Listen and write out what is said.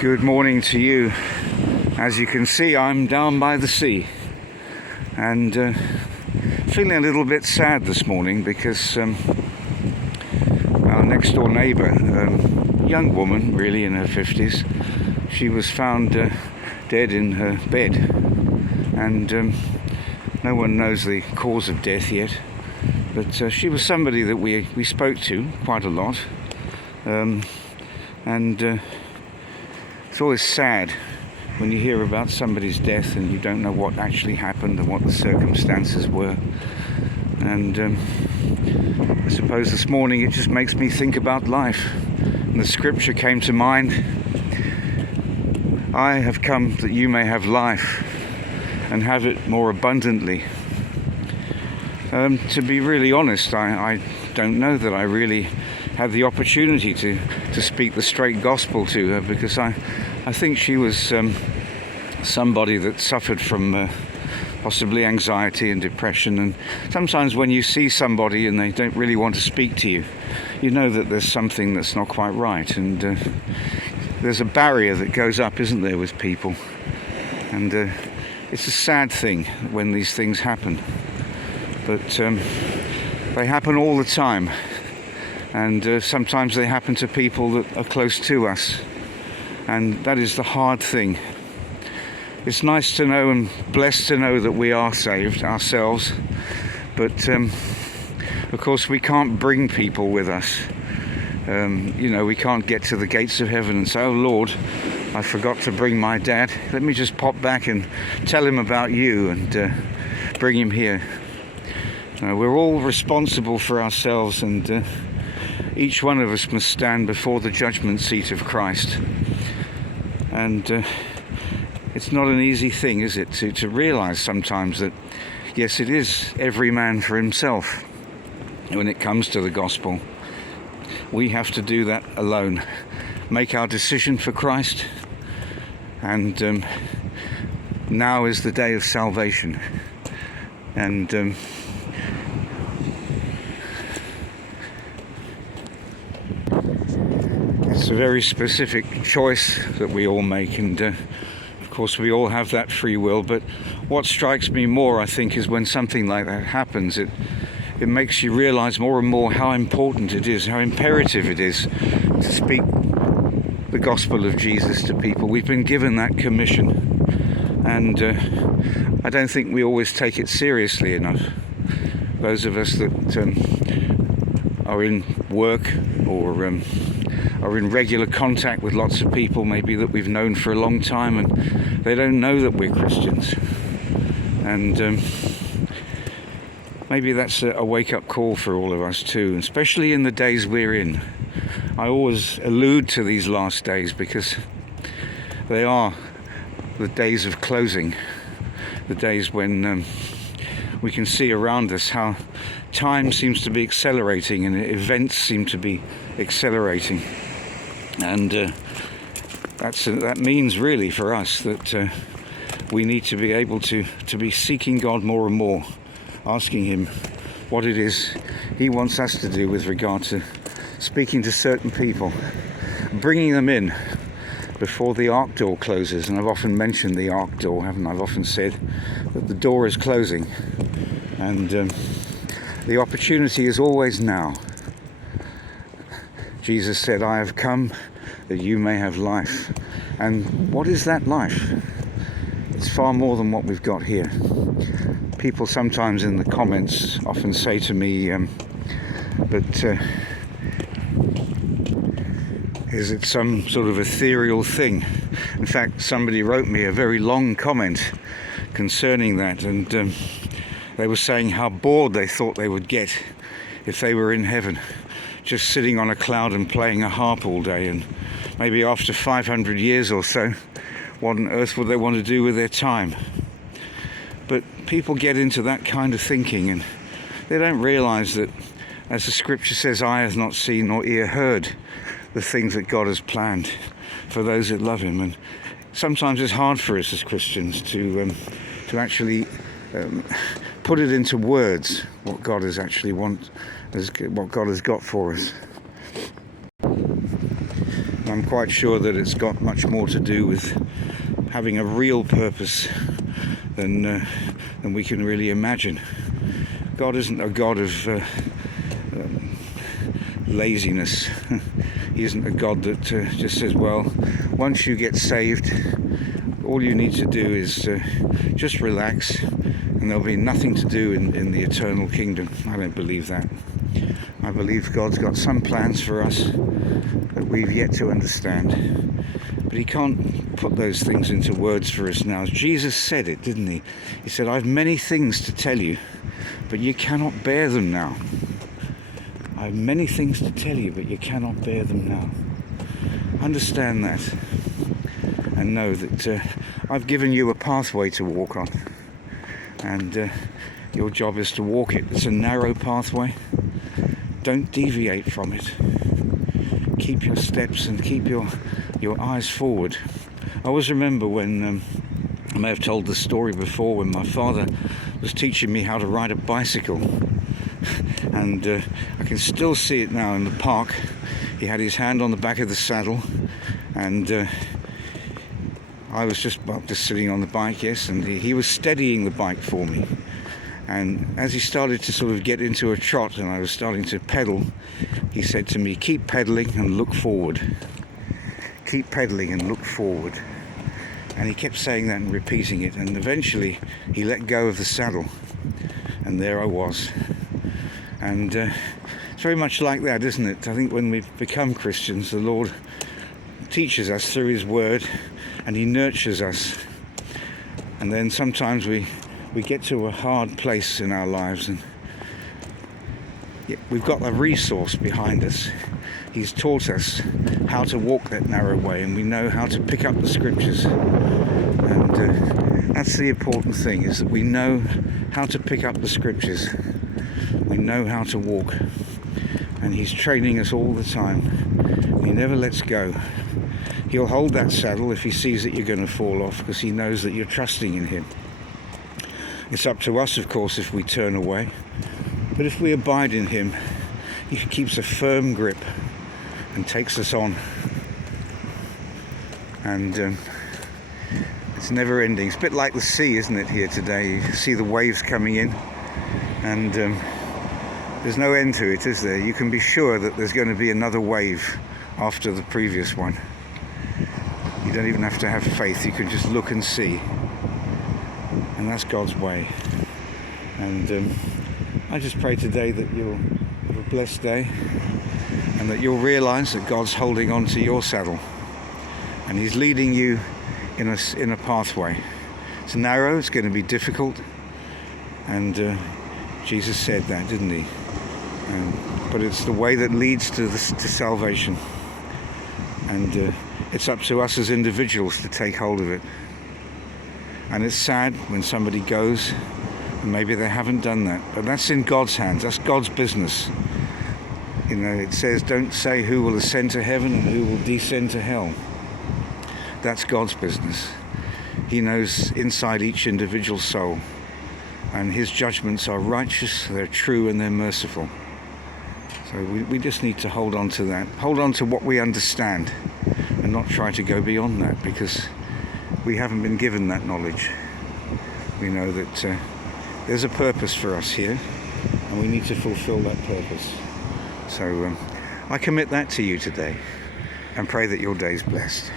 Good morning to you. As you can see, I'm down by the sea and feeling a little bit sad this morning because our next door neighbour, young woman really in her 50s, she was found dead in her bed, and no one knows the cause of death yet, but she was somebody that we spoke to quite a lot, and it's always sad when you hear about somebody's death and you don't know what actually happened and what the circumstances were. And I suppose this morning it just makes me think about life. And the scripture came to mind: I have come that you may have life and have it more abundantly. To be really honest, I don't know that I really had the opportunity to speak the straight gospel to her, because I think she was somebody that suffered from possibly anxiety and depression, and sometimes when you see somebody and they don't really want to speak to you, you know that there's something that's not quite right, and there's a barrier that goes up, isn't there, with people, and it's a sad thing when these things happen, but they happen all the time. And sometimes they happen to people that are close to us, and that is the hard thing. It's nice to know and blessed to know that we are saved ourselves, but of course we can't bring people with us. We can't get to the gates of heaven and say, "Oh Lord, I forgot to bring my dad. Let me just pop back and tell him about you and bring him here." We're all responsible for ourselves, and each one of us must stand before the judgment seat of Christ. And it's not an easy thing, is it, to realise sometimes that, yes, it is every man for himself when it comes to the gospel. We have to do that alone. Make our decision for Christ. And now is the day of salvation. And it's a very specific choice that we all make, and of course we all have that free will. But what strikes me more, I think, is when something like that happens, it makes you realise more and more how important it is, how imperative it is to speak the gospel of Jesus to people. We've been given that commission, and I don't think we always take it seriously enough. Those of us that are in work or are in regular contact with lots of people maybe that we've known for a long time, and they don't know that we're Christians, and maybe that's a wake-up call for all of us too, especially in the days we're in. I always allude to these last days because they are the days of closing, the days when we can see around us how time seems to be accelerating and events seem to be accelerating. And that means really for us that we need to be able to be seeking God more and more, asking him what it is he wants us to do with regard to speaking to certain people, bringing them in before the ark door closes. And I've often mentioned the ark door, haven't I? I've often said that the door is closing, and the opportunity is always now. Jesus said, "I have come that you may have life." And what is that life? It's far more than what we've got here. People sometimes in the comments often say to me, but is it some sort of ethereal thing? In fact, somebody wrote me a very long comment concerning that, and they were saying how bored they thought they would get if they were in heaven, just sitting on a cloud and playing a harp all day, and maybe after 500 years or so, what on earth would they want to do with their time? But people get into that kind of thinking, and they don't realise that, as the scripture says, eye has not seen nor ear heard the things that God has planned for those that love him. And sometimes it's hard for us as Christians to actually put it into words what God has actually what God has got for us. I'm quite sure that it's got much more to do with having a real purpose than we can really imagine. God isn't a God of laziness. He isn't a God that just says, well, once you get saved, all you need to do is just relax and there'll be nothing to do in the eternal kingdom. I don't believe that. I believe God's got some plans for us that we've yet to understand. But he can't put those things into words for us now. Jesus said it, didn't he? He said, I've many things to tell you, but you cannot bear them now. I have many things to tell you, but you cannot bear them now. Understand that and know that I've given you a pathway to walk on, and your job is to walk it. It's a narrow pathway. Don't deviate from it. Keep your steps and keep your eyes forward. I always remember when, I may have told the story before, when my father was teaching me how to ride a bicycle. And I can still see it now in the park. He had his hand on the back of the saddle, and I was just sitting on the bike, yes, and he was steadying the bike for me. And as he started to sort of get into a trot and I was starting to pedal, he said to me, keep pedaling and look forward. Keep pedaling and look forward. And he kept saying that and repeating it, and eventually he let go of the saddle, and there I was. And it's very much like that, isn't it? I think when we've become Christians, the Lord teaches us through his word and he nurtures us. And then sometimes we get to a hard place in our lives, and we've got a resource behind us. He's taught us how to walk that narrow way, and we know how to pick up the scriptures. And that's the important thing, is that we know how to pick up the scriptures. We know how to walk. And he's training us all the time. He never lets go. He'll hold that saddle if he sees that you're going to fall off, because he knows that you're trusting in him. It's up to us, of course, if we turn away. But if we abide in him, he keeps a firm grip and takes us on. And it's never ending. It's a bit like the sea, isn't it, here today? You see the waves coming in, and there's no end to it, is there? You can be sure that there's going to be another wave after the previous one. You don't even have to have faith. You can just look and see. And that's God's way. And I just pray today that you'll have a blessed day, and that you'll realize that God's holding on to your saddle, and he's leading you in a pathway. It's narrow, it's going to be difficult, and Jesus said that, didn't he? But it's the way that leads to salvation, and it's up to us as individuals to take hold of it. And it's sad when somebody goes and maybe they haven't done that, but that's in God's hands. That's God's business. You know, it says, don't say who will ascend to heaven and who will descend to hell. That's God's business. He knows inside each individual soul, and his judgments are righteous, they're true, and they're merciful. So we just need to hold on to that. Hold on to what we understand and not try to go beyond that, because we haven't been given that knowledge. We know that there's a purpose for us here, and we need to fulfill that purpose. So I commit that to you today, and pray that your day's blessed.